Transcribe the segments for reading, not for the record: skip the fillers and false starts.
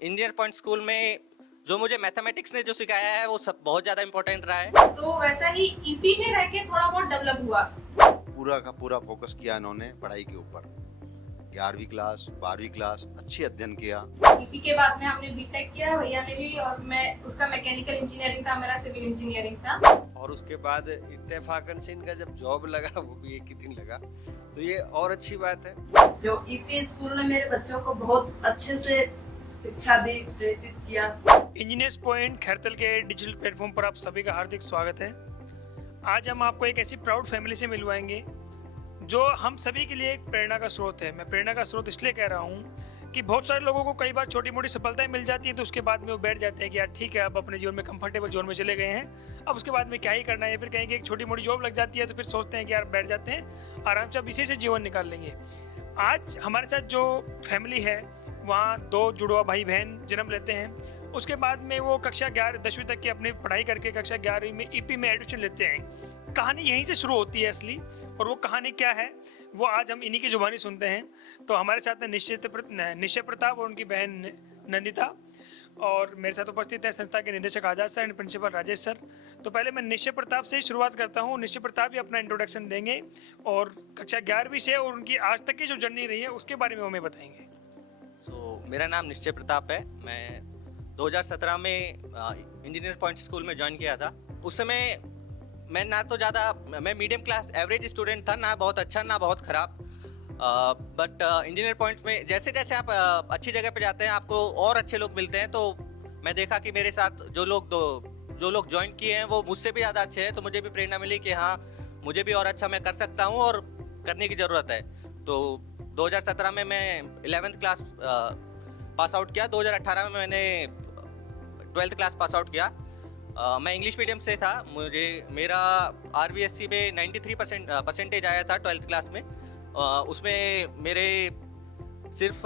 Engineer point school में जो मुझे मैथमेटिक्स ने जो सिखाया है वो सब बहुत ज़्यादा इम्पोर्टेंट रहा है। तो वैसा ही ईपी में रह के थोड़ा बहुत डेवलप हुआ। पूरा का पूरा फोकस किया इन्होंने पढ़ाई के ऊपर। 11वीं क्लास 12वीं क्लास अच्छी अध्ययन किया। ईपी के बाद में हमने बीटेक किया भैया ने भी, और मैं उसका मैकेनिकल इंजीनियरिंग था, मेरा सिविल इंजीनियरिंग था। और उसके बाद इत्तेफाकन से इनका जब जॉब लगा वो भी एक ही दिन लगा, तो ये और अच्छी बात है। जो ईपी स्कूल ने मेरे बच्चों को बहुत अच्छे से शिक्षा दी, प्रेरित किया। इंजीनियर्स पॉइंट खैरतल के डिजिटल प्लेटफॉर्म पर आप सभी का हार्दिक स्वागत है। आज हम आपको एक ऐसी प्राउड फैमिली से मिलवाएंगे जो हम सभी के लिए एक प्रेरणा का स्रोत है। मैं प्रेरणा का स्रोत इसलिए कह रहा हूँ कि बहुत सारे लोगों को कई बार छोटी मोटी सफलताएं मिल जाती हैं, तो उसके बाद में वो बैठ जाते हैं कि यार ठीक है, अब अपने जीवन में कंफर्टेबल जोन में चले गए हैं, अब उसके बाद में क्या ही करना है। फिर कहीं कि एक छोटी मोटी जॉब लग जाती है तो फिर सोचते हैं कि यार बैठ जाते हैं, आराम से अब इसी से जीवन निकाल लेंगे। आज हमारे साथ जो फैमिली है वहाँ 2 जुड़वा भाई बहन जन्म लेते हैं। उसके बाद में वो कक्षा 10वीं तक की अपनी पढ़ाई करके कक्षा 11वीं में ईपी में एडमिशन लेते हैं। कहानी यहीं से शुरू होती है असली, और वो कहानी क्या है वो आज हम इन्हीं की जुबानी सुनते हैं। तो हमारे साथ है निश्चय प्रताप और उनकी बहन नंदिता, और मेरे साथ उपस्थित है संस्था के निदेशक Azad sir and principal Rajesh sir. तो पहले मैं निश्चय प्रताप से ही शुरुआत करता हूँ। निश्चय प्रताप भी अपना इंट्रोडक्शन देंगे और कक्षा 11वीं से और उनकी आज तक की जो जर्नी रही है उसके बारे में हमें बताएंगे। मेरा नाम निश्चय प्रताप है। मैं 2017 में इंजीनियर पॉइंट स्कूल में ज्वाइन किया था। उस समय मैं ना तो ज़्यादा, मैं मीडियम क्लास एवरेज स्टूडेंट था, ना बहुत अच्छा ना बहुत ख़राब। बट इंजीनियर पॉइंट में जैसे जैसे आप अच्छी जगह पे जाते हैं आपको और अच्छे लोग मिलते हैं। तो मैं देखा कि मेरे साथ जो लोग ज्वाइन किए हैं वो मुझसे भी ज़्यादा अच्छे हैं, तो मुझे भी प्रेरणा मिली कि हाँ मुझे भी और अच्छा मैं कर सकता हूँ और करने की ज़रूरत है। तो 2017 में मैं 11th क्लास पास आउट किया। 2018 में मैंने 12th क्लास पास आउट किया। मैं इंग्लिश मीडियम से था। मेरा RBSC में 93% परसेंटेज आया था 12th क्लास में। उसमें मेरे सिर्फ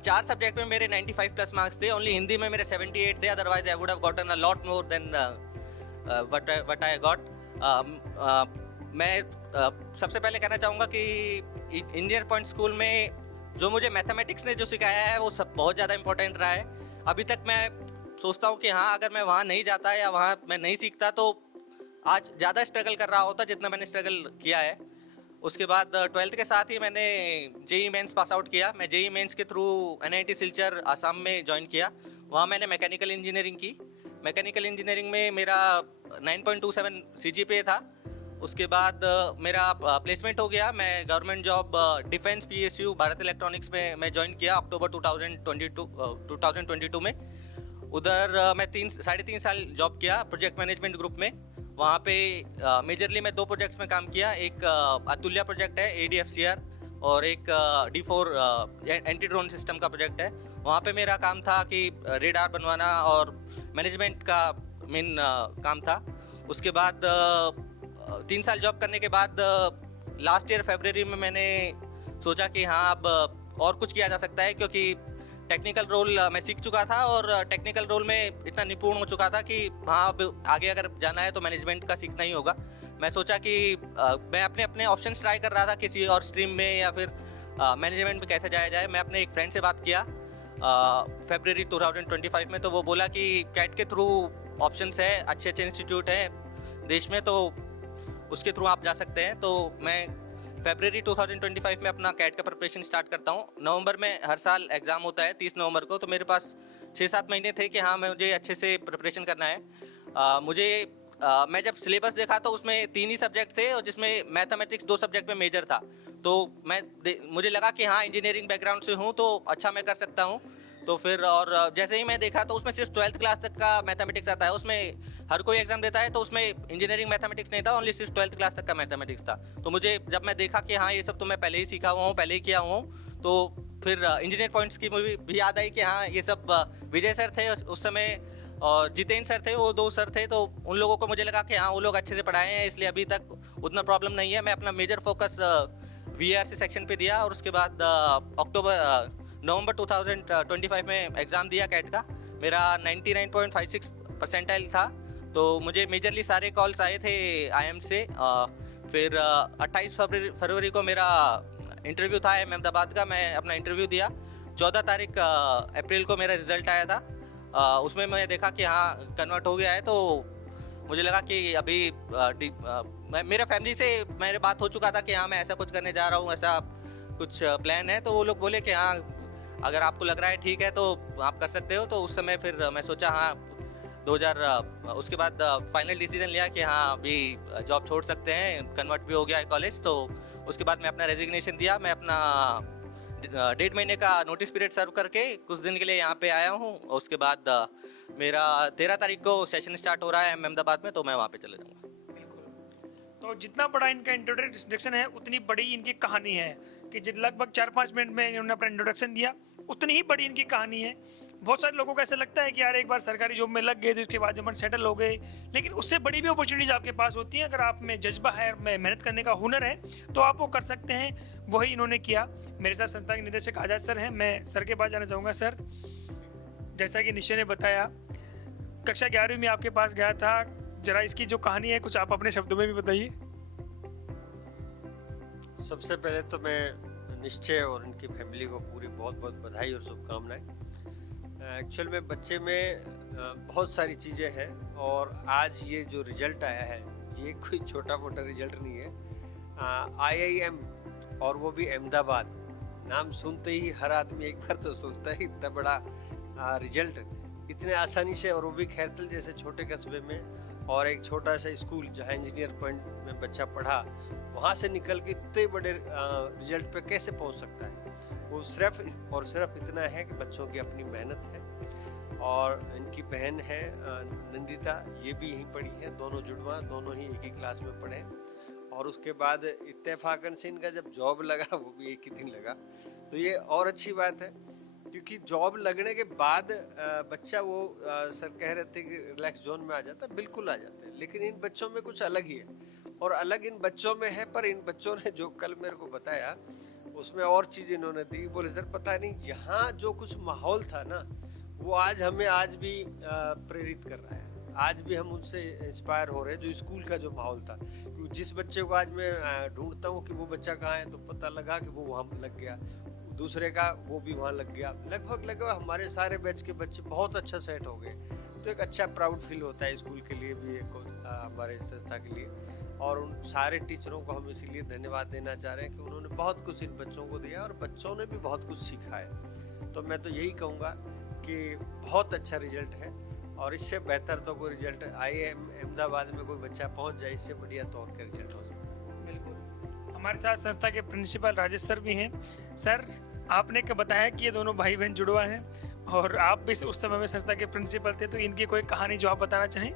4 सब्जेक्ट में मेरे 95 प्लस मार्क्स थे। ओनली हिंदी में मेरे 78 थे। Otherwise I would have gotten a lot more than what I got. मैं सबसे पहले कहना चाहूँगा कि इंजीनियर पॉइंट स्कूल में जो मुझे मैथमेटिक्स ने जो सिखाया है वो सब बहुत ज़्यादा इम्पोर्टेंट रहा है। अभी तक मैं सोचता हूँ कि हाँ अगर मैं वहाँ नहीं जाता या वहाँ मैं नहीं सीखता तो आज ज़्यादा स्ट्रगल कर रहा होता जितना मैंने स्ट्रगल किया है। उसके बाद 12th के साथ ही मैंने जेई मेंस पास आउट किया। मैं जेई मेंस के थ्रू NIT सिलचर आसाम में ज्वाइन किया। वहाँ मैंने मैकेनिकल इंजीनियरिंग की। मैकेनिकल इंजीनियरिंग में मेरा 9.27 CGPA था। उसके बाद मेरा प्लेसमेंट हो गया। मैं government job defence PSU Bharat electronics में मैं ज्वाइन किया अक्टूबर 2022 में। उधर मैं 3.5 साल जॉब किया प्रोजेक्ट मैनेजमेंट ग्रुप में। वहाँ पे मेजरली मैं 2 प्रोजेक्ट्स में काम किया। एक अतुल्या प्रोजेक्ट है ADFCR, और एक D4 एंटी ड्रोन सिस्टम का प्रोजेक्ट है। वहाँ पे मेरा काम था कि रेडार बनवाना और मैनेजमेंट का मेन काम था। उसके बाद 3 साल जॉब करने के बाद लास्ट ईयर फरवरी में मैंने सोचा कि हाँ अब और कुछ किया जा सकता है, क्योंकि टेक्निकल रोल मैं सीख चुका था और टेक्निकल रोल में इतना निपुण हो चुका था कि हाँ अब आगे अगर जाना है तो मैनेजमेंट का सीखना ही होगा। मैं सोचा कि मैं अपने ऑप्शंस ट्राई कर रहा था किसी और स्ट्रीम में या फिर मैनेजमेंट में कैसे जाया जाए। मैं अपने एक फ्रेंड से बात किया फरवरी 2025 में, तो वो बोला कि कैट के थ्रू ऑप्शंस है, अच्छे अच्छे इंस्टीट्यूट हैं देश में, तो उसके थ्रू आप जा सकते हैं। तो मैं फरवरी 2025 में अपना कैट का प्रिपरेशन स्टार्ट करता हूँ। नवंबर में हर साल एग्ज़ाम होता है 30 नवंबर को, तो मेरे पास 6-7 महीने थे कि हाँ मुझे अच्छे से प्रिपरेशन करना है। मैं जब सिलेबस देखा तो उसमें 3 ही सब्जेक्ट थे और जिसमें मैथमेटिक्स 2 सब्जेक्ट में मेजर था। तो मुझे लगा कि हाँ इंजीनियरिंग बैकग्राउंड से हूँ तो अच्छा मैं कर सकता हूँ। तो फिर और जैसे ही मैं देखा तो उसमें सिर्फ 12th क्लास तक का मैथमेटिक्स आता है। उसमें हर कोई एग्जाम देता है तो उसमें इंजीनियरिंग मैथमेटिक्स नहीं था, ओनली सिर्फ 12th क्लास तक का मैथमेटिक्स था। तो मुझे जब मैं देखा कि हाँ ये सब तो मैं पहले ही सीखा हुआ हूँ, पहले ही किया हुआ हूँ, तो फिर इंजीनियर पॉइंट्स की मूवी भी याद आई कि हाँ ये सब विजय सर थे उस समय और जितेंद्र सर थे, वो 2 सर थे। तो उन लोगों को मुझे लगा कि हाँ वो लोग अच्छे से पढ़ाए हैं, इसलिए अभी तक उतना प्रॉब्लम नहीं है। मैं अपना मेजर फोकस VRC सेक्शन पे दिया और उसके बाद नवंबर 2025 में एग्ज़ाम दिया कैट का। मेरा 99.56 परसेंटाइल था। तो मुझे मेजरली सारे कॉल्स आए थे IIM से। फिर 28 फरवरी को मेरा इंटरव्यू था अहमदाबाद का। मैं अपना इंटरव्यू दिया 14 तारीख अप्रैल को मेरा रिजल्ट आया था। उसमें मैं देखा कि हाँ कन्वर्ट हो गया है, तो मुझे लगा कि अभी मेरे फैमिली से मेरे बात हो चुका था कि हाँ मैं ऐसा कुछ करने जा रहा हूँ, ऐसा कुछ प्लान है। तो वो लोग बोले कि हाँ अगर आपको लग रहा है ठीक है तो आप कर सकते हो। तो उस समय फिर मैं सोचा हाँ उसके बाद फाइनल डिसीजन लिया कि हाँ अभी जॉब छोड़ सकते हैं, कन्वर्ट भी हो गया है कॉलेज। तो उसके बाद मैं अपना रेजिग्नेशन दिया। मैं अपना 1.5 महीने का नोटिस पीरियड सर्व करके कुछ दिन के लिए यहाँ पे आया हूँ। उसके बाद मेरा 13 तारीख को सेशन स्टार्ट हो रहा है अहमदाबाद में, तो मैं वहाँ पे चले जाऊँगा। तो जितना बड़ा इनका इंट्रोडक्शन है उतनी बड़ी इनकी कहानी है कि लगभग 4-5 मिनट में इन्होंने अपना इंट्रोडक्शन दिया, उतनी ही बड़ी इनकी कहानी है। बहुत सारे लोगों को ऐसा लगता है कि यार एक बार सरकारी जॉब में लग गए तो उसके बाद जब सेटल हो गए, लेकिन उससे बड़ी भी अपॉर्चुनिटीज आपके पास होती हैं। अगर आप में जज्बा है, मेहनत करने का हुनर है तो आप वो कर सकते हैं। वही इन्होंने किया। मेरे साथ संस्था के निदेशक आजाद सर हैं। मैं सर के पास जाना चाहूँगा। सर, जैसा कि निश्चय ने बताया कक्षा 11वीं में आपके पास गया था, जरा इसकी जो कहानी है कुछ आप अपने शब्दों में भी बताइए। सबसे पहले तो मैं निश्चय और उनकी फैमिली को पूरी बहुत बहुत बधाई और शुभकामनाएं। एक्चुअल में बच्चे में बहुत सारी चीज़ें हैं और आज ये जो रिजल्ट आया है ये कोई छोटा मोटा रिजल्ट नहीं है। IIM और वो भी अहमदाबाद, नाम सुनते ही हर आदमी एक बार तो सोचता है इतना बड़ा रिजल्ट इतने आसानी से, और वो भी खैरतल जैसे छोटे कस्बे में, और एक छोटा सा स्कूल जहाँ इंजीनियर पॉइंट में बच्चा पढ़ा, वहाँ से निकल के इतने बड़े रिजल्ट पे कैसे पहुँच सकता है। वो सिर्फ और सिर्फ इतना है कि बच्चों की अपनी मेहनत है। और इनकी बहन है नंदिता, ये भी यहीं पढ़ी है, दोनों जुड़वा, दोनों ही एक ही क्लास में पढ़े। और उसके बाद इत्तेफाकन से इनका जब जॉब लगा वो भी एक ही दिन लगा, तो ये और अच्छी बात है। क्योंकि जॉब लगने के बाद बच्चा वो सर कह रहे थे कि रिलैक्स जोन में आ जाता है, बिल्कुल आ जाता है। लेकिन इन बच्चों में कुछ अलग ही है, और अलग इन बच्चों में है। पर इन बच्चों ने जो कल मेरे को बताया उसमें और चीज़ इन्होंने दी। बोले सर पता नहीं यहाँ जो कुछ माहौल था ना वो आज हमें आज भी प्रेरित कर रहा है। आज भी हम उनसे इंस्पायर हो रहे हैं, जो स्कूल का जो माहौल था। क्योंकि जिस बच्चे को आज मैं ढूंढता हूँ कि वो बच्चा कहाँ है, तो पता लगा कि वो वहाँ लग गया, दूसरे का वो भी वहाँ लग गया। लगभग हमारे सारे बैच के बच्चे बहुत अच्छा सेट हो गए। तो एक अच्छा प्राउड फील होता है स्कूल के लिए भी, हमारे संस्था के लिए। और उन सारे टीचरों को हम इसीलिए धन्यवाद देना चाह रहे हैं कि उन्होंने बहुत कुछ इन बच्चों को दिया और बच्चों ने भी बहुत कुछ सीखा है। तो मैं तो यही कहूँगा कि बहुत अच्छा रिजल्ट है, और इससे बेहतर तो कोई रिजल्ट IIM अहमदाबाद में कोई बच्चा पहुँच जाए, इससे बढ़िया तो और क्या रिजल्ट हो सकता है। बिल्कुल। हमारे साथ संस्था के प्रिंसिपल राजेश सर भी हैं। सर, आपने क्या बताया कि ये दोनों भाई बहन जुड़वा हैं और आप भी उस समय में संस्था के प्रिंसिपल थे, तो इनकी कोई कहानी जो आप बताना चाहें।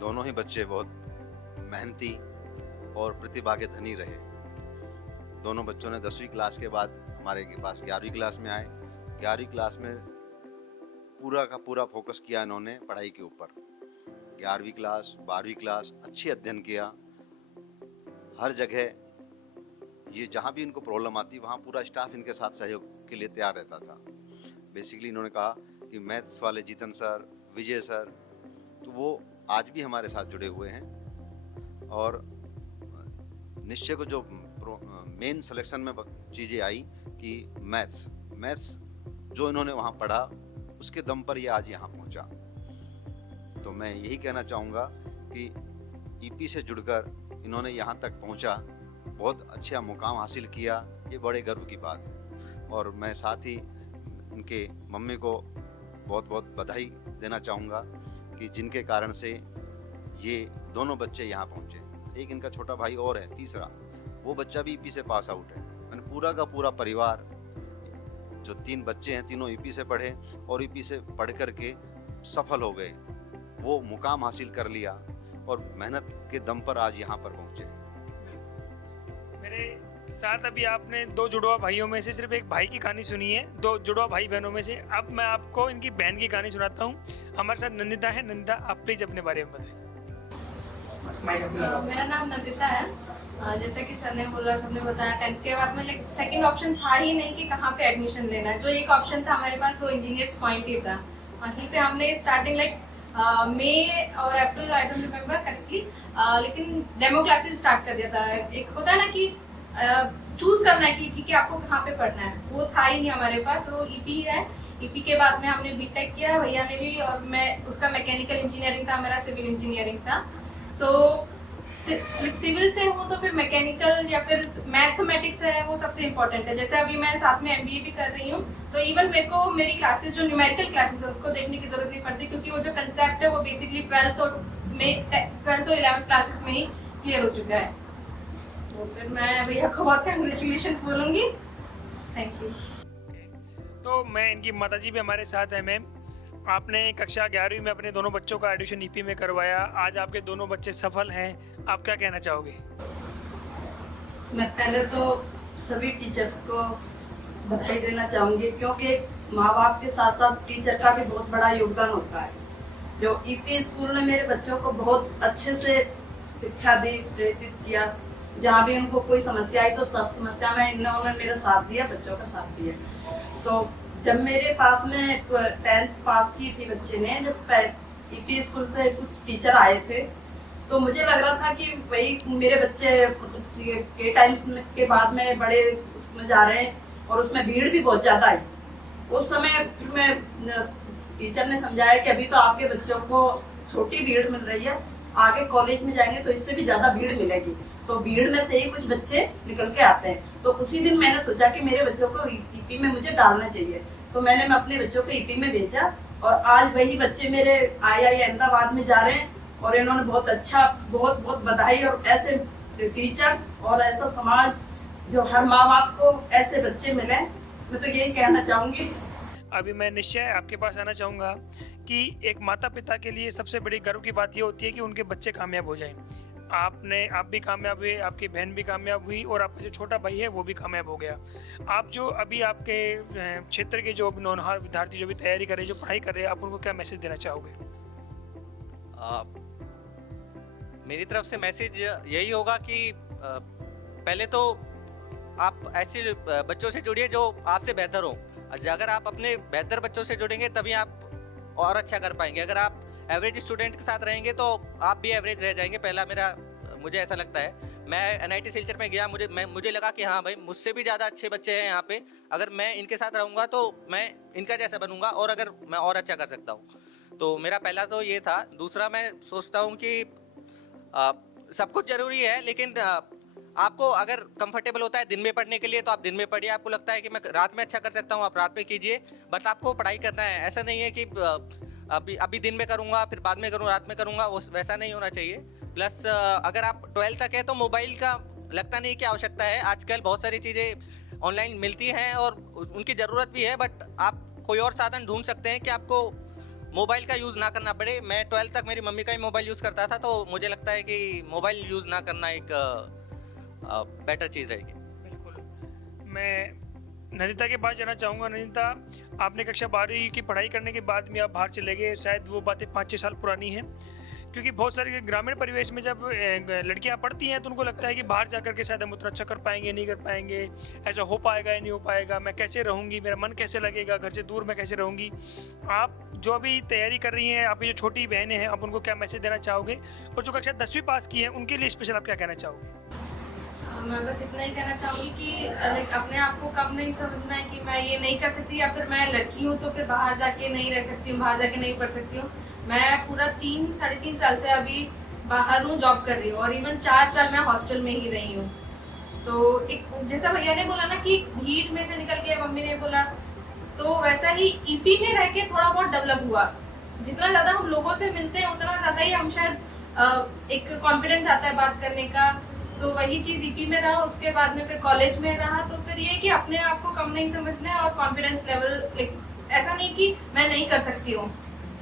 दोनों ही बच्चे बहुत मेहनती और प्रतिभा के धनी रहे। दोनों बच्चों ने 10वीं क्लास के बाद हमारे के पास 11वीं क्लास में आए। 11वीं क्लास में पूरा का पूरा फोकस किया इन्होंने पढ़ाई के ऊपर। 11वीं क्लास 12वीं क्लास अच्छी अध्ययन किया। हर जगह ये जहाँ भी इनको प्रॉब्लम आती वहाँ पूरा स्टाफ इनके साथ सहयोग के लिए तैयार रहता था। बेसिकली इन्होंने कहा कि मैथ्स वाले जीतन सर, विजय सर, तो वो आज भी हमारे साथ जुड़े हुए हैं। और निश्चय को जो मेन सिलेक्शन में चीज़ें आई कि मैथ्स जो इन्होंने वहाँ पढ़ा उसके दम पर ये आज यहाँ पहुँचा। तो मैं यही कहना चाहूँगा कि EP से जुड़कर इन्होंने यहाँ तक पहुँचा, बहुत अच्छा मुकाम हासिल किया, ये बड़े गर्व की बात है। और मैं साथ ही इनके मम्मी को बहुत बहुत बधाई देना चाहूँगा कि जिनके कारण से ये दोनों बच्चे यहाँ पहुँचे। एक इनका छोटा भाई और है, तीसरा, वो बच्चा भी EP से पास आउट है। मैंने पूरा का पूरा परिवार, जो 3 बच्चे हैं, तीनों EP से पढ़े और EP से पढ़ कर के सफल हो गए, वो मुकाम हासिल कर लिया और मेहनत के दम पर आज यहाँ पर पहुँचे। मेरे साथ अभी आपने 2 जुड़वा भाइयों में से सिर्फ एक भाई की कहानी सुनी है, 2 जुड़वा भाई बहनों में से। अब मैं आपको इनकी बहन की कहानी सुनाता हूँ। हमारे साथ नंदिता है। नंदिता, आप प्लीज अपने बारे में बताएं। मेरा नाम नंदिता है। जैसे कि सर ने बोला, सबने बताया, 10th के बाद में सेकंड ऑप्शन था ही नहीं कि कहाँ पे एडमिशन लेना है। जो एक ऑप्शन था हमारे पास वो इंजीनियर्स पॉइंट ही था। वहीं पे हमने स्टार्टिंग मई और अप्रैल, आई डोंट रिमेम्बर करेक्टली, लेकिन डेमो क्लासेस स्टार्ट कर दिया था। एक होता है ना कि चूज करना है कि ठीक है आपको कहाँ पे पढ़ना है, वो था ही नहीं हमारे पास। वो ईपी है, ईपी के बाद में हमने बीटेक किया भैया ने भी, और मैं उसका मैकेनिकल इंजीनियरिंग था, मेरा सिविल इंजीनियरिंग था। सो सिविल से हूँ तो फिर मैकेनिकल या फिर मैथमेटिक्स है वो सबसे इम्पोर्टेंट है। जैसे अभी मैं साथ में एमबीए भी कर रही हूँ, तो इवन मेरे को मेरी क्लासेस जो न्यूमेरिकल क्लासेस है उसको देखने की जरूरत नहीं पड़ती, क्योंकि वो जो कंसेप्ट है वो बेसिकली 12th और 11th क्लासेस में ही क्लियर हो चुका है। तो फिर मैं भैया को बहुत कंग्रेचुलेशंस बोलूँगी। Thank you. तो मैं इनकी माताजी भी हमारे साथ हैं। मैम, आपने कक्षा 11वीं में अपने दोनों बच्चों का एडमिशन ईपी में करवाया, आज आपके दोनों बच्चे सफल हैं, आप क्या कहना चाहोगे? मैं पहले तो सभी टीचर्स को बधाई देना चाहूँगी, क्योंकि माँ बाप के साथ साथ टीचर का भी बहुत बड़ा योगदान होता है। जो ईपी स्कूल ने मेरे बच्चों को बहुत अच्छे से शिक्षा दी, प्रेरित किया। जहाँ भी उनको कोई समस्या आई तो सब समस्या में इन्होंने मेरा साथ दिया, बच्चों का साथ दिया। तो जब मेरे पास में 10th पास की थी बच्चे ने, जब ईपी स्कूल से कुछ टीचर आए थे तो मुझे लग रहा था कि भाई मेरे बच्चे के टाइम के बाद में बड़े उसमें जा रहे हैं, और उसमें भीड़ भी बहुत ज़्यादा आई। उस समय फिर मैं टीचर ने समझाया कि अभी तो आपके बच्चों को छोटी भीड़ मिल रही है, आगे कॉलेज में जाएंगे तो इससे भी ज़्यादा भीड़ मिलेगी, तो भीड़ में से ही कुछ बच्चे निकल के आते हैं। तो उसी दिन मैंने सोचा कि मेरे बच्चों को ईपी में मुझे डालना चाहिए, तो मैंने अपने बच्चों को ईपी में भेजा, और आज वही बच्चे मेरे IIM अहमदाबाद में जा रहे हैं, और इन्होंने बहुत अच्छा, बहुत बहुत बधाई। और ऐसे टीचर्स और ऐसा समाज जो हर माँ बाप को ऐसे बच्चे मिले, मैं तो यही कहना चाहूँगी। अभी मैं निश्चय आपके पास आना चाहूँगा कि एक माता पिता के लिए सबसे बड़ी गर्व की बात ये होती है कि उनके बच्चे कामयाब हो जाएं। आप भी कामयाब हुए, आपकी बहन भी कामयाब हुई, और आपका जो छोटा भाई है वो भी कामयाब हो गया। आप जो अभी आपके क्षेत्र के जो नौनहार विद्यार्थी जो भी तैयारी कर रहे हैं, जो पढ़ाई कर रहे हैं, आप उनको क्या मैसेज देना चाहोगे? मेरी तरफ से मैसेज यही होगा कि पहले तो आप ऐसे बच्चों से जुड़िए जो आपसे बेहतर हो। अगर आप अपने बेहतर बच्चों से जुड़ेंगे तभी आप और अच्छा कर पाएंगे। अगर आप एवरेज स्टूडेंट के साथ रहेंगे तो आप भी एवरेज रह जाएंगे। पहला मुझे ऐसा लगता है। मैं NIT सिलचर में गया, मुझे लगा कि हाँ भाई, मुझसे भी ज़्यादा अच्छे बच्चे हैं यहाँ पे, अगर मैं इनके साथ रहूँगा तो मैं इनका जैसा बनूँगा, और अगर मैं और अच्छा कर सकता हूँ। तो मेरा पहला तो ये था। दूसरा, मैं सोचता हूँ कि सब कुछ ज़रूरी है, लेकिन आपको अगर कंफर्टेबल होता है दिन में पढ़ने के लिए तो आप दिन में पढ़िए। आपको लगता है कि मैं रात में अच्छा कर सकता हूँ, आप रात में कीजिए, बट आपको पढ़ाई करना है। ऐसा नहीं है कि अभी दिन में करूँगा फिर बाद में करूँगा, रात में करूँगा, वैसा नहीं होना चाहिए। प्लस अगर आप 12th तक है तो मोबाइल का लगता नहीं कि आवश्यकता है। आजकल बहुत सारी चीज़ें ऑनलाइन मिलती हैं और उनकी ज़रूरत भी है, बट आप कोई और साधन ढूंढ सकते हैं कि आपको मोबाइल का यूज़ ना करना पड़े। मैं 12th तक मेरी मम्मी का ही मोबाइल यूज़ करता था, तो मुझे लगता है कि मोबाइल यूज़ ना करना एक बेटर चीज़ रहेगी। बिल्कुल। मैं नंदिता के पास जाना चाहूँगा। नंदिता, आपने कक्षा 12वीं की पढ़ाई करने के बाद में आप बाहर चले गए। शायद वो बातें 5-6 साल पुरानी हैं, क्योंकि बहुत सारे ग्रामीण परिवेश में जब लड़कियां पढ़ती हैं तो उनको लगता है कि बाहर जाकर के शायद हम उतना अच्छा कर पाएंगे, नहीं कर पाएंगे, ऐसा हो पाएगा या नहीं हो पाएगा, मैं कैसे रहूँगी, मेरा मन कैसे लगेगा, घर से दूर मैं कैसे रहूँगी। आप जो अभी तैयारी कर रही हैं, आपकी जो छोटी बहनें हैं, आप उनको क्या मैसेज देना चाहोगे? और जो कक्षा 10वीं पास की है उनके लिए स्पेशल आप क्या कहना चाहोगे? मैं बस इतना ही कहना चाहूँगी कि अपने आप को कब नहीं समझना है कि मैं ये नहीं कर सकती, या फिर मैं लड़की हूँ तो फिर बाहर जाके नहीं रह सकती हूँ, बाहर जाके नहीं पढ़ सकती हूँ। मैं पूरा 3-3.5 साल से अभी बाहर हूँ, जॉब कर रही हूँ, और इवन 4 साल मैं हॉस्टल में ही रही हूँ। तो एक जैसा भैया ने बोला ना कि भीड़ में से निकल के, मम्मी ने बोला, तो वैसा ही ईपी में रह के थोड़ा बहुत डेवलप हुआ। जितना ज़्यादा हम लोगों से मिलते हैं उतना ज़्यादा ही हम शायद एक कॉन्फिडेंस आता है बात करने का। तो वही चीज़ ईपी में रहा, उसके बाद में फिर कॉलेज में रहा, तो फिर ये कि अपने आप को कम नहीं समझना है, और कॉन्फिडेंस लेवल ऐसा नहीं कि मैं नहीं कर सकती हूँ,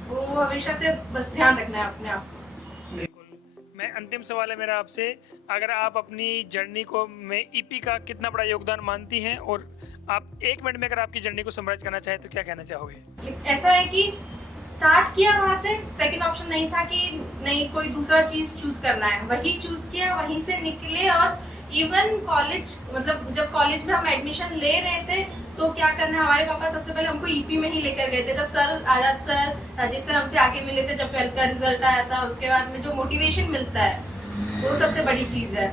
वो हमेशा से बस ध्यान रखना है अपने आप को। बिल्कुल। मैं अंतिम सवाल है मेरा आपसे, अगर आप अपनी जर्नी को में ईपी का कितना बड़ा योगदान मानती हैं, और आप 1 मिनट में अगर आपकी जर्नी को समराइज करना चाहें तो क्या कहना चाहोगे? ऐसा है कि स्टार्ट किया वहाँ से, सेकंड ऑप्शन नहीं था कि नहीं कोई दूसरा चीज चूज करना है, वही चूज किया, वहीं से निकले। और इवन कॉलेज, मतलब जब कॉलेज में हम एडमिशन ले रहे थे तो क्या करना है, हमारे पापा सबसे पहले हमको ईपी में ही लेकर गए थे। जब सर आजाद सर, राजेश सर हमसे आगे मिले थे, जब 12th का रिजल्ट आया था, उसके बाद में जो मोटिवेशन मिलता है वो सबसे बड़ी चीज है।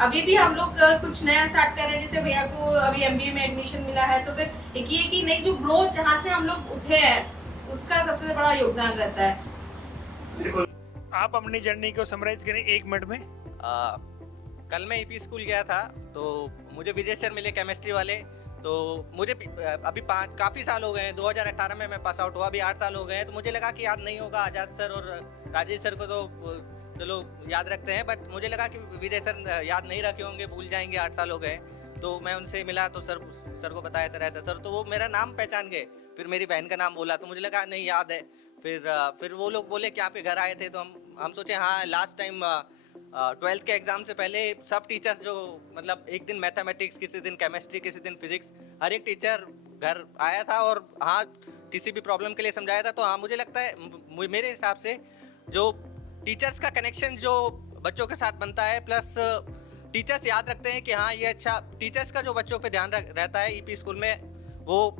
अभी भी हम लोग कुछ नया स्टार्ट कर रहे हैं, जैसे भैया को अभी एमबीए में एडमिशन मिला है, तो फिर एक ये कि नहीं, जो ग्रोथ जहाँ से हम लोग उठे हैं उसका सबसे बड़ा योगदान रहता है। आप अपनी जर्नी को समराइज करें 1 मिनट में। कल मैं ईपी स्कूल गया था, तो मुझे विजय सर मिले केमिस्ट्री वाले। तो मुझे अभी काफ़ी साल हो गए हैं, 2018 में मैं पास आउट हुआ, अभी 8 साल हो गए हैं। तो मुझे लगा कि याद नहीं होगा, आज़ाद सर और राजेश सर को तो चलो याद रखते हैं, बट मुझे लगा कि विजय सर याद नहीं रखे होंगे, भूल जाएंगे, 8 साल हो गए। तो मैं उनसे मिला तो सर को बताया सर ऐसा, सर तो वो मेरा नाम पहचान गए। फिर मेरी बहन का नाम बोला तो मुझे लगा नहीं याद है। फिर वो लोग बोले कि आपके घर आए थे, तो हम सोचे हाँ लास्ट टाइम 12th के एग्ज़ाम से पहले सब टीचर्स जो मतलब एक दिन मैथमेटिक्स, किसी दिन केमिस्ट्री, किसी दिन फिजिक्स, हर एक टीचर घर आया था और हाँ किसी भी प्रॉब्लम के लिए समझाया था। तो हाँ मुझे लगता है मेरे हिसाब से जो टीचर्स का कनेक्शन जो बच्चों के साथ बनता है, प्लस टीचर्स याद रखते हैं कि हाँ ये अच्छा, टीचर्स का जो बच्चों पे ध्यान रहता है ईपी स्कूल में, वो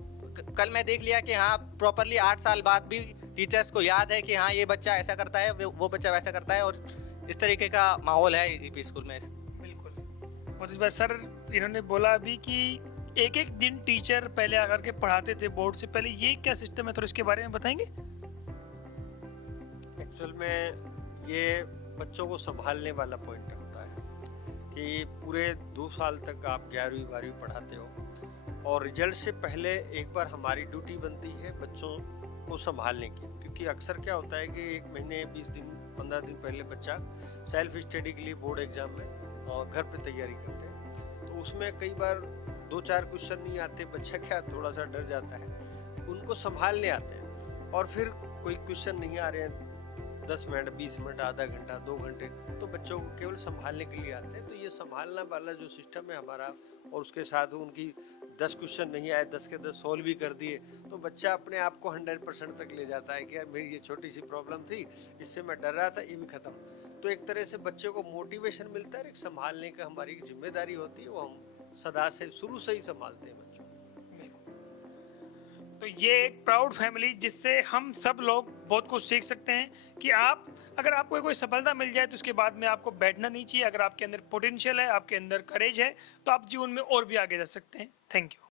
कल मैं देख लिया कि हाँ प्रॉपरली 8 साल बाद भी टीचर्स को याद है कि हाँ ये बच्चा ऐसा करता है, वो बच्चा वैसा करता है, और इस तरीके का माहौल है ईपी स्कूल में। बिल्कुल। और इस बार सर इन्होंने बोला अभी कि एक दिन टीचर पहले आकर के पढ़ाते थे बोर्ड से पहले, ये क्या सिस्टम है, थोड़ा इसके बारे में बताएंगे? एक्चुअल में ये बच्चों को संभालने वाला पॉइंट होता है कि पूरे 2 साल तक आप 11वीं 12वीं पढ़ाते हो और रिजल्ट से पहले एक बार हमारी ड्यूटी बनती है बच्चों को संभालने की, क्योंकि अक्सर क्या होता है कि 1 महीने 20 दिन 15 दिन पहले बच्चा सेल्फ स्टडी के लिए बोर्ड एग्जाम में और घर पे तैयारी करते हैं, तो उसमें कई बार 2-4 क्वेश्चन नहीं आते, बच्चा क्या थोड़ा सा डर जाता है, उनको संभालने आते हैं। और फिर कोई क्वेश्चन नहीं आ रहे हैं 10 मिनट 20 मिनट आधा घंटा 2 घंटे, तो बच्चों को केवल संभालने के लिए आते हैं। तो ये संभालना वाला जो सिस्टम है हमारा, और उसके साथ उनकी 10 क्वेश्चन नहीं आए 10 के 10 सॉल्व भी कर दिए, तो बच्चा अपने आप को 100% तक ले जाता है कि यार मेरी ये छोटी सी प्रॉब्लम थी, इससे मैं डर रहा था, ये भी खत्म। तो एक तरह से बच्चे को मोटिवेशन मिलता है, एक संभालने का हमारी एक जिम्मेदारी होती है, वो हम सदा से शुरू से ही संभालते हैं बच्चों। तो ये एक प्राउड फैमिली जिससे हम सब लोग बहुत कुछ सीख सकते हैं कि आप अगर आपको कोई सफलता मिल जाए तो उसके बाद में आपको बैठना नहीं चाहिए। अगर आपके अंदर पोटेंशियल है, आपके अंदर करेज है, तो आप जीवन में और भी आगे जा सकते हैं। Thank you.